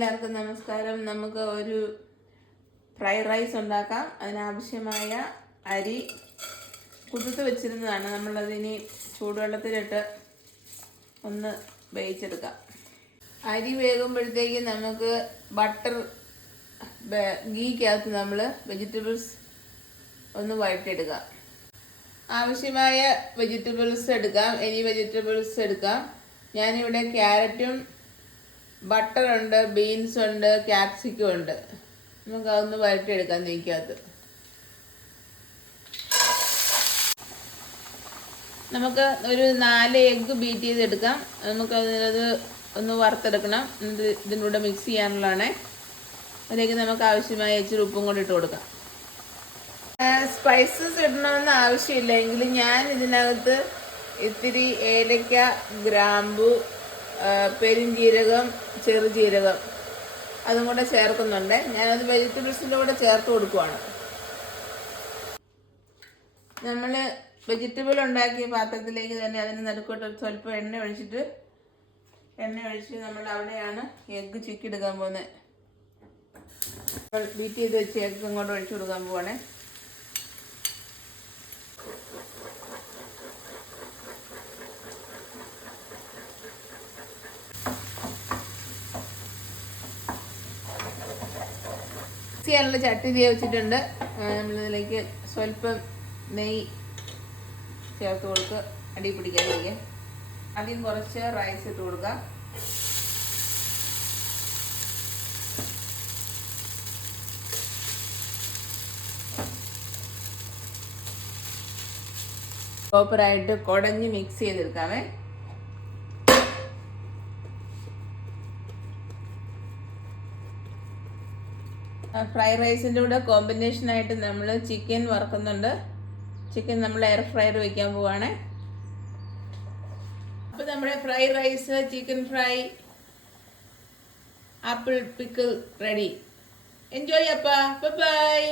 എല്ലാവർക്കും നമസ്കാരം. നമുക്ക് ഒരു ഫ്രൈഡ് റൈസ് ഉണ്ടാക്കാം. അതിനാവശ്യമായ അരി കുതിർത്ത് വെച്ചിരുന്നതാണ്. നമ്മളതിന് ചൂടുവെള്ളത്തിലിട്ട് ഒന്ന് വേവിച്ചെടുക്കാം. അരി വേകുമ്പോഴത്തേക്ക് നമുക്ക് ബട്ടർ ഗീക്കകത്ത് നമ്മൾ വെജിറ്റബിൾസ് ഒന്ന് വഴറ്റിയെടുക്കാം. ആവശ്യമായ വെജിറ്റബിൾസ് എടുക്കാം. എനി വെജിറ്റബിൾസ് എടുക്കാം. ഞാനിവിടെ ക്യാരറ്റും ബട്ടർ ഉണ്ട്, ബീൻസ് ഉണ്ട്, ക്യാപ്സിക്കം ഉണ്ട്. നമുക്ക് അതൊന്ന് വഴറ്റിയെടുക്കാം നെയ്ക്കകത്ത്. നമുക്ക് ഒരു 4 എഗ്ഗ് ബീറ്റ് ചെയ്തെടുക്കാം. നമുക്കത് ഒന്ന് വറുത്തെടുക്കണം. ഇതിലൂടെ മിക്സ് ചെയ്യാനുള്ളതാണ്. അതിലേക്ക് നമുക്ക് ആവശ്യമായ ഇച്ചിരി ഉപ്പും കൂടി ഇട്ട് കൊടുക്കാം. സ്പൈസസ് ഇടണമെന്ന് ആവശ്യമില്ല. എങ്കിലും ഞാൻ ഇതിനകത്ത് ഇത്തിരി ഏലക്ക, ഗ്രാമ്പു, പെരുംജീരകം, ചെറുജീരകം അതും കൂടെ ചേർക്കുന്നുണ്ട്. ഞാനത് വെജിറ്റബിൾസിൻ്റെ കൂടെ ചേർത്ത് കൊടുക്കുവാണ്. നമ്മൾ വെജിറ്റബിൾ ഉണ്ടാക്കിയ പാത്രത്തിലേക്ക് തന്നെ അതിന് നടുക്കോട്ട് സ്വല്പം എണ്ണ ഒഴിച്ച് നമ്മൾ അവിടെയാണ് എഗ്ഗ് ചിക്കിയെടുക്കാൻ പോകുന്നത്. ബീറ്റ് ചെയ്ത് വെച്ച് എഗ്ഗ് അങ്ങോട്ട് ഒഴിച്ചു കൊടുക്കാൻ പോവാണേ. ചെയ്യാനുള്ള ചട്ടി വെച്ചിട്ടുണ്ട്. നമ്മളിതിലേക്ക് സ്വല്പം നെയ്യ് ചേർത്ത് കൊടുക്കുക. അടി പിടിക്കാതിരിക്കുക. ആദ്യം കുറച്ച് റൈസ് ഇട്ട് കൊടുക്കുക. പ്രോപ്പറായിട്ട് കുടഞ്ഞ് മിക്സ് ചെയ്തെടുക്കാമേ. ഫ്രൈഡ് റൈസിൻ്റെ കൂടെ കോമ്പിനേഷനായിട്ട് നമ്മൾ ചിക്കൻ വറുക്കുന്നുണ്ട്. ചിക്കൻ നമ്മൾ എയർ ഫ്രയർ വയ്ക്കാൻ പോവാണ്. അപ്പോൾ നമ്മുടെ fried rice, chicken fry, apple pickle ready. Enjoy അപ്പാ. ബൈ.